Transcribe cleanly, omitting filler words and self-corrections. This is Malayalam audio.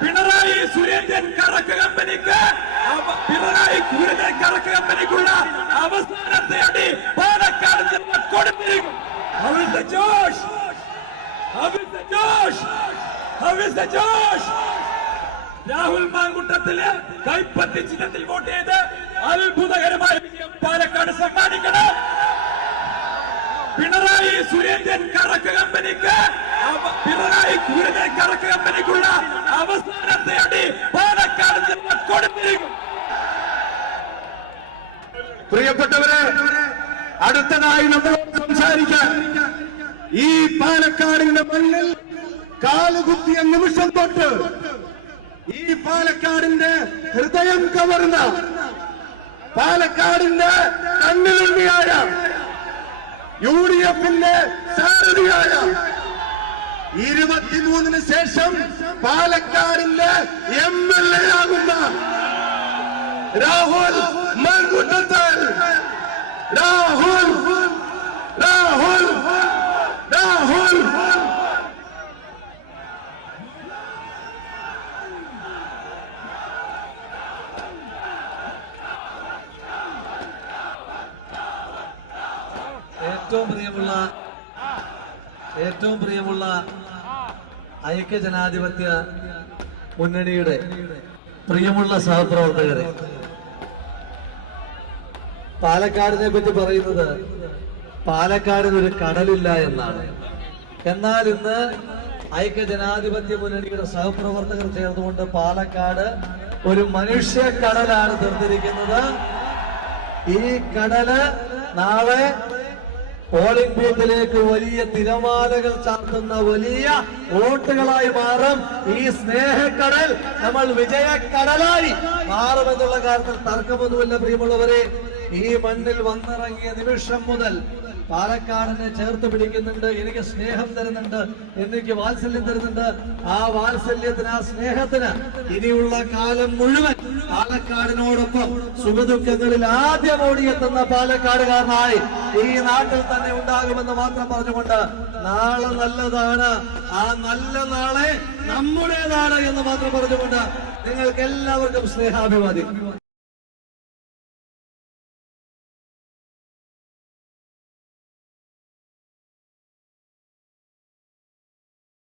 പിണറായി സുരേന്ദ്രൻ കറക്ക് കമ്പനിക്ക് പിണറായി കുരുതൻ കറക്ക് കമ്പനിക്കുള്ള അവസാനത്തെ അടി പാലക്കാട് ജില്ല കൊടുത്തിരിക്കും. രാഹുൽ മാങ്കുട്ടത്തില് കൈപ്പത്തി ചിഹ്നത്തിൽ വോട്ട് ചെയ്ത് അത്ഭുതകരമായ വിജയം പാലക്കാട് സമ്മാനിക്കണം. പിണറായി സുരേന്ദ്രൻ കറക്ക് കമ്പനിക്ക് പിണറായി കുരുതൻ കറക്ക് കമ്പനിക്കുള്ള അവസാനത്തെ അടി പാലക്കാട് ജില്ല കൊടുത്തിരിക്കും. പ്രിയപ്പെട്ടവരെ, അടുത്തതായി നമ്മൾ സംസാരിക്കാൻ ഈ പാലക്കാടിന്റെ മണ്ണിൽ കാലുകുത്തിയ നിമിഷം തൊട്ട് ഈ പാലക്കാടിന്റെ ഹൃദയം കവർന്ന പാലക്കാടിന്റെ കണ്ണിലുണ്ണിയായ UDFന്റെ സാരഥിയായ 23-ന് ശേഷം പാലക്കാടിന്റെ MLA ആകുന്ന രാഹുൽ മാങ്കുട്ടത്തിൽ രാഹുൽ രാഹുൽ രാഹുൽ ഏറ്റവും പ്രിയമുള്ള ഐക്യജനാധിപത്യ മുന്നണിയുടെ പ്രിയമുള്ള സഹപ്രവർത്തകരെ, പാലക്കാടിനെ പറ്റി പറയുന്നത് പാലക്കാടിന് ഒരു കടലില്ല എന്നാണ്. എന്നാൽ ഇന്ന് ഐക്യജനാധിപത്യ മുന്നണിയുടെ സഹപ്രവർത്തകർ ചേർന്നുകൊണ്ട് പാലക്കാട് ഒരു മനുഷ്യ കടലാണ് തീർത്തിരിക്കുന്നത്. ഈ കടല് നാളെ പോളിംഗ് ബൂത്തിലേക്ക് വലിയ തിരമാലകൾ ചാർത്തുന്ന വലിയ വോട്ടുകളായി മാറും. ഈ സ്നേഹക്കടൽ നമ്മൾ വിജയക്കടലായി മാറുമെന്നുള്ള കാര്യത്തിൽ തർക്കമൊന്നുമില്ല. പ്രിയമുള്ളവരെ, ഈ മണ്ണിൽ വന്നിറങ്ങിയ നിമിഷം മുതൽ പാലക്കാടിനെ ചേർത്ത് പിടിക്കുന്നുണ്ട്. എനിക്ക് സ്നേഹം തരുന്നുണ്ട്, എനിക്ക് വാത്സല്യം തരുന്നുണ്ട്. ആ വാത്സല്യത്തിന്, ആ സ്നേഹത്തിന് ഇനിയുള്ള കാലം മുഴുവൻ പാലക്കാടിനോടൊപ്പം സുഖദുഃഖങ്ങളിൽ ആദ്യം ഓടിയെത്തുന്ന പാലക്കാടുകാരനായി ഈ നാട്ടിൽ തന്നെ ഉണ്ടാകുമെന്ന് മാത്രം പറഞ്ഞുകൊണ്ട്, നാളെ നല്ലതാണ്, ആ നല്ല നാളെ നമ്മുടേതാണ് എന്ന് മാത്രം പറഞ്ഞുകൊണ്ട് നിങ്ങൾക്ക് എല്ലാവർക്കും സ്നേഹാഭിവാദ്യം.